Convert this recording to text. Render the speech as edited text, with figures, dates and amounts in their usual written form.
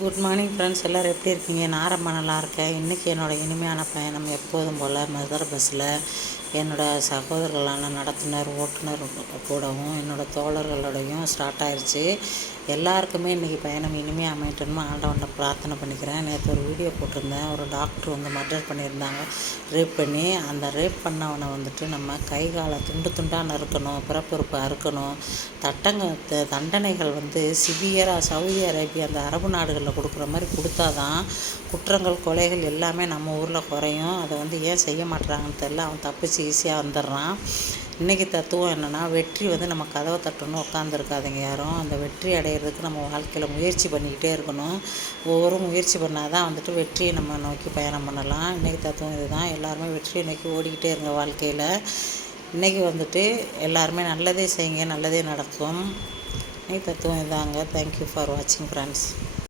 Good morning friends, எல்லோரும் எப்படி இருக்கீங்க? நான் ரொம்ப நல்லா இருக்கேன். இன்றைக்கி என்னோடய இனிமையான பயணம் எப்போதும் போல் மதுரை பஸ்ஸில் என்னோடய சகோதரர்களான நடத்துனர், ஓட்டுநர் கூடவும் என்னோடய தோழர்களோடையும் ஸ்டார்ட் ஆயிடுச்சு. எல்லாருக்குமே இன்றைக்கி பயணம் இனிமையாக அமையட்டுன்னு ஆண்டவன்கிட்ட பிரார்த்தனை பண்ணிக்கிறேன். நேற்று ஒரு வீடியோ போட்டிருந்தேன். ஒரு டாக்டர் மர்டர் பண்ணியிருந்தாங்க, ரேப் பண்ணி. அந்த ரேப் பண்ணவனை நம்ம கை காலை துண்டு துண்டாக நறுக்கணும், பிறப்புறுப்பை அறுக்கணும். தண்டனைகள் சிவியராக சவுதி அரேபியா அந்த அரபு நாடுகளில் கொடுக்குற மாதிரி கொடுத்தா தான் குற்றங்கள், கொலைகள் எல்லாமே நம்ம ஊரில் குறையும். அதை ஏன் செய்ய மாட்டுறாங்கன்னு தெரியல. அவன் தப்பிச்சு ஈஸியாக வந்துடுறான். இன்றைக்கி தத்துவம் என்னென்னா, வெற்றி நம்ம கதவை தட்டணும் உட்காந்துருக்காதீங்க யாரும். அந்த வெற்றி அடையிறதுக்கு நம்ம வாழ்க்கையில் முயற்சி பண்ணிக்கிட்டே இருக்கணும். ஒவ்வொரு முயற்சி பண்ணால் தான் வெற்றியை நம்ம நோக்கி பயணம் பண்ணலாம். இன்றைக்கி தத்துவம் இதுதான். எல்லாருமே வெற்றியை நோக்கி ஓடிக்கிட்டே இருங்க வாழ்க்கையில். இன்றைக்கி எல்லாருமே நல்லதே செய்யுங்க, நல்லதே நடக்கும். இன்றைக்கி தத்துவம் இதாங்க. தேங்க்யூ ஃபார் வாட்சிங் ஃப்ரெண்ட்ஸ்.